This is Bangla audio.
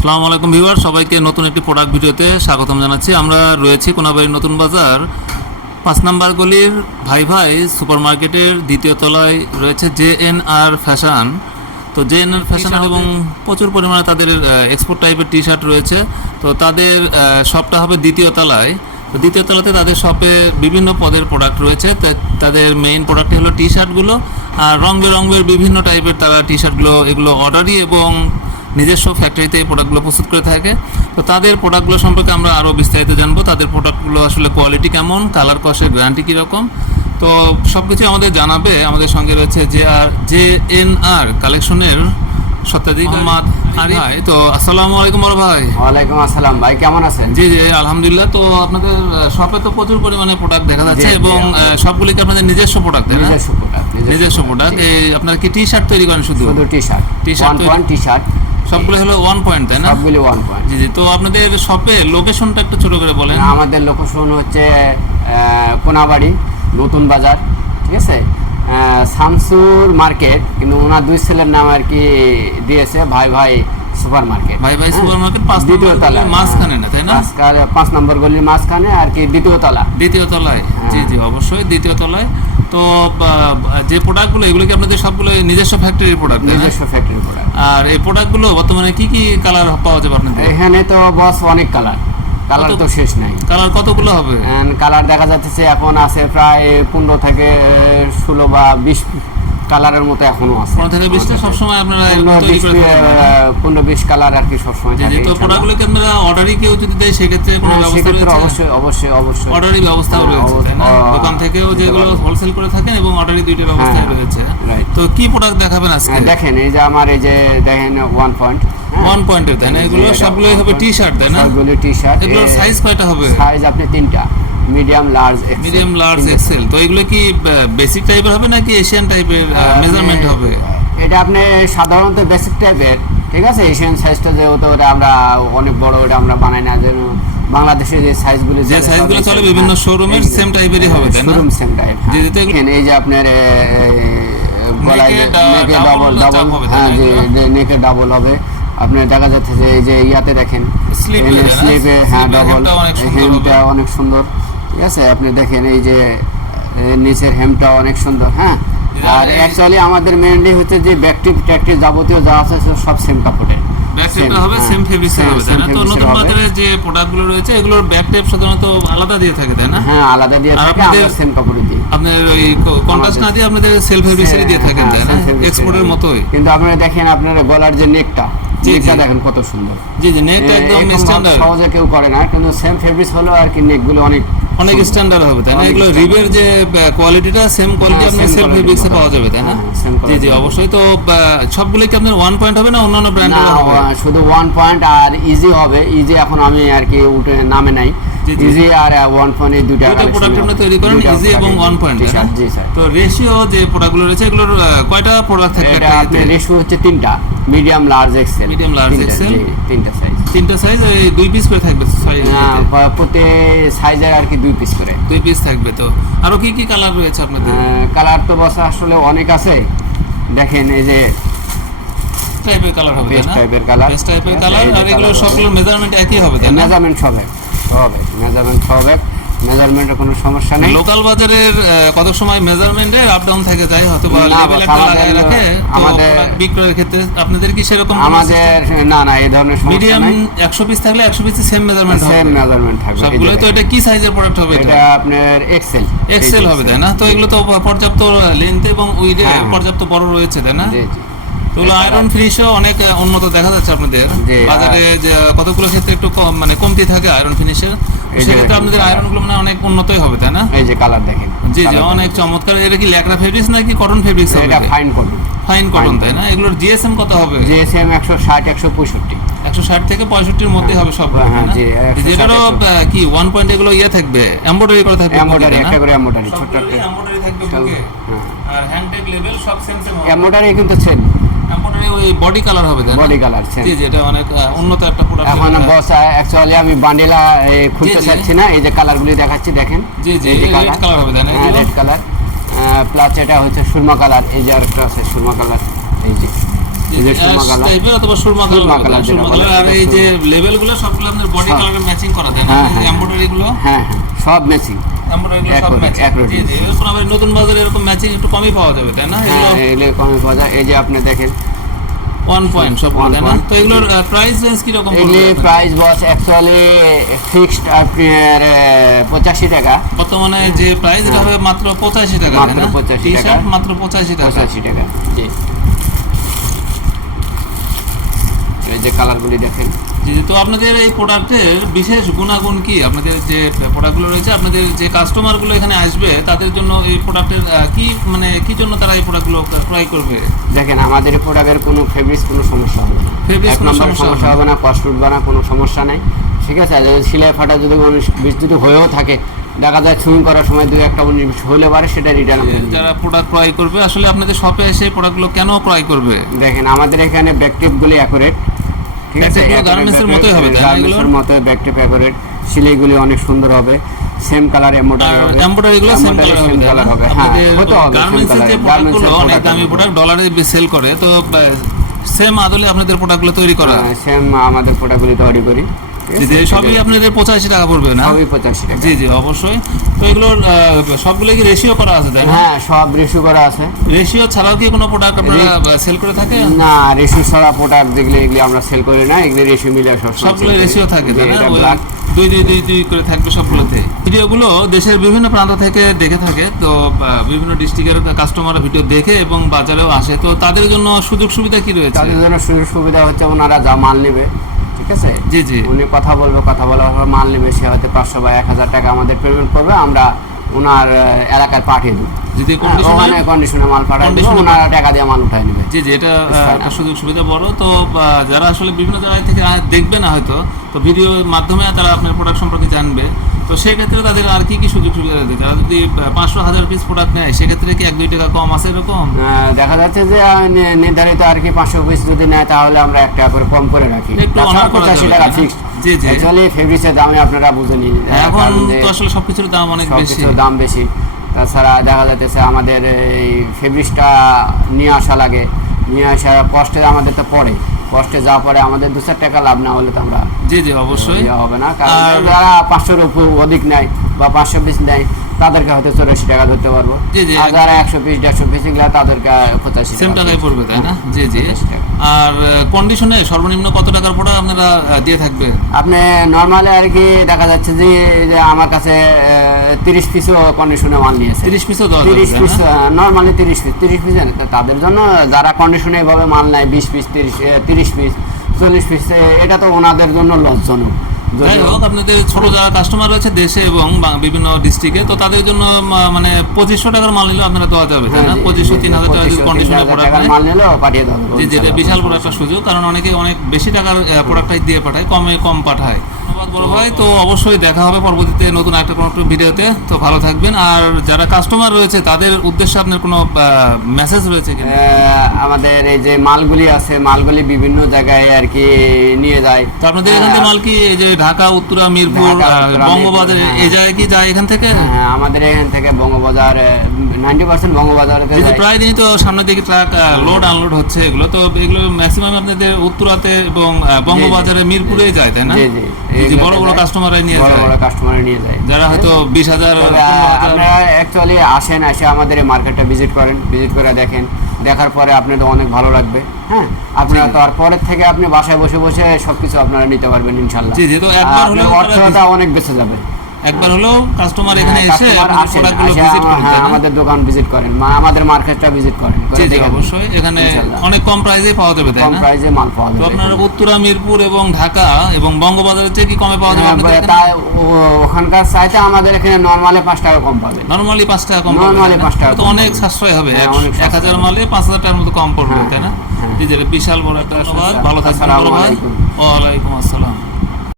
আসসালামু আলাইকুম ভিউয়ার, সবাইকে নতুন একটি প্রোডাক্ট ভিডিওতে স্বাগতম জানাচ্ছি। আমরা রয়েছি কোনাবাড়ি নতুন বাজার 5 নম্বর গলির ভাই ভাই সুপার মার্কেটের দ্বিতীয় তলায় রয়েছে JNR ফ্যাশন। তো JNR ফ্যাশন এবং প্রচুর পরিমাণে তাদের এক্সপোর্ট টাইপের টি শার্ট রয়েছে। তো তাদের শপটা হবে দ্বিতীয় তলায়। তো দ্বিতীয় তলাতে তাদের শপে বিভিন্ন পদের প্রোডাক্ট রয়েছে। তাদের মেইন প্রোডাক্টটি হলো টি শার্টগুলো, আর রং বেরঙের বিভিন্ন টাইপের তারা টি শার্টগুলো এগুলো অর্ডারি এবং নিজস্ব ফ্যাক্টরিতে এই প্রোডাক্টগুলো প্রস্তুত করে থাকে। তো তাদের প্রোডাক্টগুলো সম্পর্কে আমরা আরও বিস্তারিত জানবো। তাদের প্রোডাক্টগুলো আসলে কোয়ালিটি কেমন, কালার কষের গ্যারান্টি কীরকম, তো সব কিছু আমাদের জানাবে। আমাদের সঙ্গে রয়েছে JNR কালেকশনের সত্যাধিক মোহাম্মদ আরিফ ভাই। তো আসসালামু আলাইকুম বড় ভাই। ওয়ালাইকুম আসসালাম ভাই, কেমন আছেন? জি জি আলহামদুলিল্লাহ। তো আপনাদের শপে তো প্রচুর পরিমাণে প্রোডাক্ট দেখা যাচ্ছে এবং সবগুলি কি আপনাদের নিজস্ব প্রোডাক্ট? নিজস্ব প্রোডাক্ট। এই আপনারা কি টি শার্ট তৈরি করেন? শুধু টি শার্ট টি শার্ট সবগুলো হলো 1 পয়েন্ট, তাই না? সবগুলো 1 পয়েন্ট। জি জি। তো আপনাদের শপে লোকেশনটা একটু ছোট করে বলেন। আমাদের লোকেশন হচ্ছে কোনাবাড়ি নতুন বাজার, ঠিক আছে? শামসুর মার্কেট, কিন্তু ওনার দুই ছেলের নাম আর কি দিয়েছে ভাই ভাই সুপার মার্কেট। ভাই ভাই সুপার মার্কেট 5 নম্বর তলা মাঝখানে, না তাই না? 5 নম্বর গলির মাঝখানে আর কি, দ্বিতীয় তলায়। জি জি অবশ্যই দ্বিতীয় তলায়। তো যে প্রোডাক্টগুলো এগুলো কি আপনাদের সবগুলো নিজস্ব ফ্যাক্টরির প্রোডাক্ট? নিজস্ব ফ্যাক্টরির প্রোডাক্ট। আর এই প্রোডাক্টগুলো বর্তমানে কি কি কালার পাওয়া যাবে আপনাদের? এখানে তো বস অনেক কালার তো শেষ নাই। কালার কতগুলো হবে? কালার দেখা যাচ্ছে এখন আছে প্রায় 15 থেকে 16 বা 20 কালারের মতো এখনো আছে। 15 থেকে 20টা সবসময় আপনারা তৈরি করে থাকেন? 15-20 কালার আর কি সবসময় থাকে। তো প্রোডাক্টগুলো কি আপনারা অর্ডারই কেউ যদি দেয় সেক্ষেত্রে কোনো ব্যবস্থা রয়েছে? অবশ্যই অর্ডারই ব্যবস্থাও রয়েছে, তাই না? দোকান থেকেও যেগুলো হোলসেল করে থাকেন এবং অর্ডারই দুইটা ব্যবস্থাই রয়েছে। তো কি প্রোডাক্ট দেখাবেন আজকে? দেখেন এই যে আমার এই যে দেখেন 1 পয়েন্ট, 1 পয়েন্টের, তাই না? এগুলো সবগুলোই হবে টি শার্ট, তাই না? সবগুলো টি শার্ট। এগুলোর সাইজ কয়টা হবে? সাইজ আপনি 3টা, মিডিয়াম লার্জ এক্সেল। তো এগুলো কি বেসিক টাইপের হবে নাকি এশিয়ান টাইপের মেজারমেন্ট হবে? এটা আপনি সাধারণত বেসিক টাইপের, ঠিক আছে? এশিয়ান সাইজটা যেহেতু ওটা আমরা অনেক বড় ওটা আমরা বানাই না, যেন বাংলাদেশে যে সাইজগুলো চলে বিভিন্ন শোরুমের সেম টাইপেরই হবে, তাই না? Showroom same type. এই যে আপনার নেকে ডাবল, হ্যাঁ নেকে ডাবল হবে। আপনার দেখা যাচ্ছে যে এই যে ইয়াতে দেখেন স্লিপে, হ্যাঁ ডাবল। হেমটা অনেক সুন্দর, ঠিক আছে? আপনি দেখেন এই যে নিচের হেমটা অনেক সুন্দর। হ্যাঁ, আর অ্যাকচুয়ালি আমাদের মেইনলি হচ্ছে যে ব্যাকটিভ ট্যাকটিভ যাবতীয় যা আছে সব সেম কাপড়ে ব্যাকটেপটা হবে, সেম ফেব্রিক্সে হবে, তাই না? তো নতুন বাজারে যে প্রোডাক্টগুলো রয়েছে এগুলোর ব্যাকটেপ সাধারণত আলাদা দিয়ে থাকে, তাই না? হ্যাঁ আলাদা দিয়ে থাকে, আমরা সেম কাপড়ে দিই। আপনার ওই কন্ট্রাস্ট না দিয়ে আপনাদের সেলফ ফেব্রিক্সে দিয়ে থাকেন, তাই না? এক্সপোর্টের মতোই। কিন্তু আপনারা দেখেন আপনার গলার যে নেকটা দেখেন কত সুন্দর। জি জি, নেকটা একদম স্ট্যান্ডার্ড, সহজে কেউ করে না, কিন্তু সেম ফেব্রিক্স হলো আর কি নেকগুলো অনেক স্ট্যান্ডার্ড হবে, তাই না? এগুলো রিবের যে কোয়ালিটিটা সেম কোয়ালিটি আপনার সেলফ ফেব্রিক্সে পাওয়া যাবে, তাই না? জি জি অবশ্যই। তো সবগুলো কি আপনার 1 পয়েন্ট হবে না অন্যান্য ব্র্যান্ডের হবে? শুধু 1 পয়েন্ট আর ইজি হবে। ইজি এখন আমি আর কি উঠে নামে নাই। ইজি আর 1 পয়েন্ট এই দুটো প্রোডাক্ট আপনি তৈরি করেন, ইজি এবং 1 পয়েন্ট। জি স্যার। তো রেশিও যে প্রোডাক্টগুলো রয়েছে এগুলোর কয়টা প্রোডাক্ট থাকে? এটা আপনার রেশিও হচ্ছে 3টা, মিডিয়াম লার্জ এক্সেল। তিনটা সাইজ, এই 2 পিস করে থাকবে সাইজ? প্রতি সাইজের আর কি 2 পিস করে 2 পিস থাকবে। তো আরো কি কি কালার রয়েছে আপনাদের? কালার তো বসা আসলে অনেক আছে। দেখেন এই যে টাইপের কালার হবে, বেস্ট টাইপের কালার, আর এগুলো সবগুলো মেজারমেন্ট একই হবে, তাই না? মেজারমেন্ট হবে, মেজারমেন্টের কোনো সমস্যা নেই। লোকাল বাজারের কত সময় মেজারমেন্টে আপ ডাউন থাকে যায়, হয়তো বা লেভেল একটা লাগায় রাখে আমাদের বিক্রয়ের ক্ষেত্রে। আপনাদের কি সেরকম? আমাদের না এই ধরনের সমস্যা নাই। মিডিয়াম 100 পিস থাকলে 100 পিসে সেম মেজারমেন্ট থাকবে সবগুলো। তো এটা কি সাইজের প্রোডাক্ট হবে? এটা আপনার এক্সেল হবে, তাই না? তো এগুলো তো পর্যাপ্ত লেন্থ এবং উইডে পর্যাপ্ত বড় রয়েছে, তাই না? এগুলো আয়রন ফিনিশও অনেক উন্নত দেখা যাচ্ছে আপনাদের বাজারে। যে কতগুলো ক্ষেত্রে একটু মানে কমতি থাকে আয়রন ফিনিশের, সেক্ষেত্রে আপনাদের আয়রনগুলো মানে অনেক উন্নতই হবে, তাই না? এই যে কালার দেখেন, জি জি অনেক চমৎকার। এটা কি ল্যাকড়া ফেব্রিক্স নাকি কটন ফেব্রিক্স হবে? এটা ফাইন কটন, তাই না? এগুলোর জিএসএম কত হবে? জিএসএম 160 165 160 থেকে 65 মধ্যে হবে সব। হ্যাঁ জি। যেটারও কি 1 পয়েন্ট এগুলো থাকবে, এমব্রয়ডারি করা থাকবে, একটা করে এমব্রয়ডারি ছোট এমব্রয়ডারি থাকবে বুকে। আর হ্যান্ডটেক লেভেল সব সেম হবে। এমব্রয়ডারি কিন্তু সেম, এমব্রয়ডারি ওই বডি কালার হবে, তাই না? Body colour same. জি জি, এটা অনেক উন্নত একটা প্রোডাক্ট। এখন বস অ্যাকচুয়ালি আমি বান্ডেলা খুলতে চাচ্ছি না, এই যে কালারগুলি দেখাচ্ছি দেখেন। জি জি, রেড কালার হবে, তাই না? রেড কালার প্লাস এটা হচ্ছে সুরমা কালার। এই যে আরেকটা আছে সুরমা কালার, এই যে এই যে সুরমা কালার টাইপের অথবা সুরমা কালার, সুরমা কালার। আর এই যে লেভেলগুলো সবগুলো আপনার বডি কালারে ম্যাচিং করা দেন, এমব্রয়ডারি গুলো হ্যাঁ সব ম্যাচিং, এমব্রয়ডারি গুলো সব ম্যাচিং। জি জি, এরকম আবার নতুন বাজারে এরকম ম্যাচিং একটু কমই পাওয়া যাবে, তাই না? এগুলো কমই পাওয়া যায়। এই যে আপনি দেখেন 1 পয়েন্ট সব, তাই না? তো এগুলোর প্রাইস রেঞ্জ কি রকম? এগুলি প্রাইস বস অ্যাকচুয়ালি ফিক্সড আপনার 85 টাকা। বর্তমানে যে প্রাইস এটা হবে মাত্র 85 টাকা, তাই না? টি-শার্ট মাত্র 85 টাকা। 85 টাকা। জি, এই যে কালারগুলি দেখেন। জি জি, তো আপনাদের এই প্রোডাক্টের বিশেষ গুণাগুণ কি? আপনাদের যে প্রোডাক্টগুলো রয়েছে, আপনাদের যে কাস্টমারগুলো এখানে আসবে তাদের জন্য এই প্রোডাক্টের কি মানে কি জন্য তারা এই প্রোডাক্টগুলো ক্রয় করবে? দেখেন, আমাদের এই প্রোডাক্টের কোনো ফেব্রিক্স কোনো সমস্যা হবে না, ফেব্রিক্স কোনো সমস্যা হবে না, কষ্ট উঠবে না, কোনো সমস্যা নেই, ঠিক আছে? আর যদি সেলাই ফাটা যদি যদি হয়েও থাকে, দেখা যায় সুইং করার সময় 2-1টা 19 হলে পারে, সেটা রিটার্ন। যারা প্রোডাক্ট ক্রয় করবে আসলে আপনাদের শপে এসে প্রোডাক্টগুলো কেন ক্রয় করবে? দেখেন, আমাদের এখানে ব্যাকটেপগুলি অ্যাকুরেট, ঠিক আছে? গার্মেন্টসের মতোই হবে, তাই না? গার্মেন্টসের মতো ব্যাকটেপ অ্যাকুরেট, সেলাইগুলি অনেক সুন্দর হবে, সেম কালার এমব্রয়ডারি হবে, এমব্রয়ডারিগুলো সেম কালার হবে। হ্যাঁ, হতে হবে। গার্মেন্টসের যে প্রোডাক্টগুলো অনেক দামি প্রোডাক্ট ডলারে সেল করে, তো সেম আদলে আপনাদের প্রোডাক্টগুলো তৈরি করা? সেম আমাদের প্রোডাক্টগুলি তৈরি করি। জি, সবই আপনাদের 85 টাকা পড়বে না? সবই 85 টাকা। জি জি, অবশ্যই। তো এগুলোর সবগুলো কি রেশিও করা আছে, তাই না? হ্যাঁ, সব রেশিও করা আছে। রেশিও ছাড়াও কি কোনো প্রোডাক্ট আপনারা সেল করে থাকেন? না, রেশিও ছাড়া প্রোডাক্ট যেগুলো এগুলি আমরা সেল করি না, এগুলো রেশিও মিলে সবগুলো রেশিও থাকে, তাই না? দুই করে থাকবে সবগুলোতে। ভিডিওগুলো দেশের বিভিন্ন প্রান্ত থেকে দেখে থাকে, তো বিভিন্ন ডিস্ট্রিক্টের কাস্টমাররা ভিডিও দেখে এবং বাজারেও আসে, তো তাদের জন্য সুযোগ সুবিধা কি রয়েছে? তাদের জন্য সুযোগ সুবিধা হচ্ছে, ওনারা যা মাল নেবে, ঠিক আছে? জি জি, উনি কথা বলবে, কথা বলার পর মাল নেবে, সে হয়তো 500 বা 1000 টাকা আমাদের পেমেন্ট করবে, আমরা ওনার এলাকায় পাঠিয়ে দেবো। যদি কন্ডিশনে মাল পাঠিয়ে দেবো, ওনারা টাকা দিয়ে মাল উঠায় নেবে। জি জি, এটা একটা সুযোগ সুবিধা বড়। তো যারা আসলে বিভিন্ন জায়গা থেকে দেখবে না হয়তো, তো ভিডিওর মাধ্যমে তারা আপনার প্রোডাক্ট সম্পর্কে জানবে, তো সেক্ষেত্রে তাদের আর কি কি সুযোগ সুবিধা দেবে? যারা যদি 500-1000 পিস প্রোডাক্ট নেয়, সেক্ষেত্রে কি 1-2 টাকা কম আছে এরকম? দেখা যাচ্ছে যে নির্ধারিত আর কি 500 পিস যদি নেয়, তাহলে আমরা 1 টাকা করে কম করে রাখি, একটু অনার করা যাবে, 85 টাকা ফিক্সড। জি জি, অ্যাকচুয়ালি ফেব্রিক্সের দামে আপনারা বুঝে নিন, এখন তো আসলে সবকিছুর দাম অনেক বেশি, দাম বেশি। তাছাড়া দেখা যাচ্ছে আমাদের এই ফেব্রিক্সটা নিয়ে আসা লাগে, নিয়ে আসা কষ্টে আমাদের তো পড়ে, কষ্টে যা পড়ে আমাদের 2-4 টাকা লাভ না হলে তো আমরা জি জি অবশ্যই হবে না। কারণ যারা 500-র উপর অধিক নেয় বা 500 পিস নেয়, তাদেরকে হয়তো 84 টাকা ধরতে পারবো। আর যারা 100 পিস 150 পিস এগুলো তাদেরকে 85 সেম টাকায় পড়বে, তাই না? জি জি। আর কন্ডিশনে সর্বনিম্ন কত টাকার প্রোডাক্ট আপনারা দিয়ে থাকবে? আপনি নর্মালি আর কি দেখা যাচ্ছে যে আমার কাছে 30 পিসও কন্ডিশনে মাল নিয়েছে। 30 পিসও 30 পিস নর্মালি 30 পিস তাদের জন্য, যারা কন্ডিশনে এভাবে মাল নেয় 20 পিস 30 পিস 40 পিস, এটা তো ওনাদের জন্য লসজনক। যাই হোক, আপনাদের ছোট যারা কাস্টমার রয়েছে দেশে এবং বিভিন্ন ডিস্ট্রিক্টে, তো তাদের জন্য মানে 2500 টাকার মাল নিলেও আপনারা দেওয়া যাবে, তাই না? 2500-3000 টাকা কন্ডিশনের প্রোডাক্ট মাল নিলেও পাঠিয়ে দেওয়া যাবে। জি, যেটা বিশাল বড় একটা সুযোগ, কারণ অনেকে অনেক বেশি টাকার প্রোডাক্টটাই দিয়ে পাঠায়, কম পাঠায়। ধন্যবাদ বড় ভাই। তো অবশ্যই দেখা হবে পরবর্তীতে নতুন একটা কোনো ভিডিওতে। তো ভালো থাকবেন। আর যারা কাস্টমার রয়েছে তাদের উদ্দেশ্যে আপনার কোনো মেসেজ রয়েছে কি? আমাদের এই যে মালগুলি আছে, মালগুলি বিভিন্ন জায়গায় আর কি নিয়ে যায়। তো আপনাদের এখান থেকে মাল কি এই যে ঢাকা, উত্তরা, মিরপুর, বঙ্গবাজার এই জায়গায় কি যায় এখান থেকে? আমাদের এখান থেকে বঙ্গবাজার 90% বঙ্গবাজার। প্রায় দিনই তো সামনের দিকে ট্রাক লোড আনলোড হচ্ছে এগুলো, তো এগুলো ম্যাক্সিমাম আপনাদের উত্তরাতে এবং বঙ্গবাজারে, মিরপুরে যায়, তাই না? জি, বড় বড় কাস্টমাররা নিয়ে যায়, যারা হয়তো 20,000। আপনারা অ্যাকচুয়ালি আসেন, এসে আমাদের এই মার্কেটটা ভিজিট করেন, ভিজিট করে দেখেন, দেখার পরে আপনাদের অনেক ভালো লাগবে। হ্যাঁ, আপনারা তো আর পরের থেকে আপনি বাসায় বসে বসে সবকিছু আপনারা নিতে পারবেন ইনশাআল্লাহ। জি জি, তো একবার হলো অর্থটা অনেক বেঁচে যাবে। একবার হলো কাস্টমার এখানে এসে আমাদের দোকান ভিজিট করেন, আমাদের মার্কেটটা ভিজিট করেন। জি জি, অবশ্যই। এখানে অনেক কম প্রাইসে পাওয়া যাবে, তাই না? কম প্রাইসে মাল পাওয়া যাবে। তো আপনারা উত্তরা, মিরপুর এবং ঢাকা এবং বঙ্গবাজারের চেয়ে কি কমে পাওয়া যাবে? তাই ওখানকার চাইতে আমাদের এখানে নরমালি 5 টাকা কম পাবে। নরমালি 5 টাকা কম, নরমালি 5 টাকা, তো অনেক সাশ্রয় হবে। 1000 মালে 5000 টাকার মতো কম পড়বে, তাই না? জি জি, বিশাল বড় একটা। ভালো থাকবেন। ওয়া আলাইকুম আসসালাম।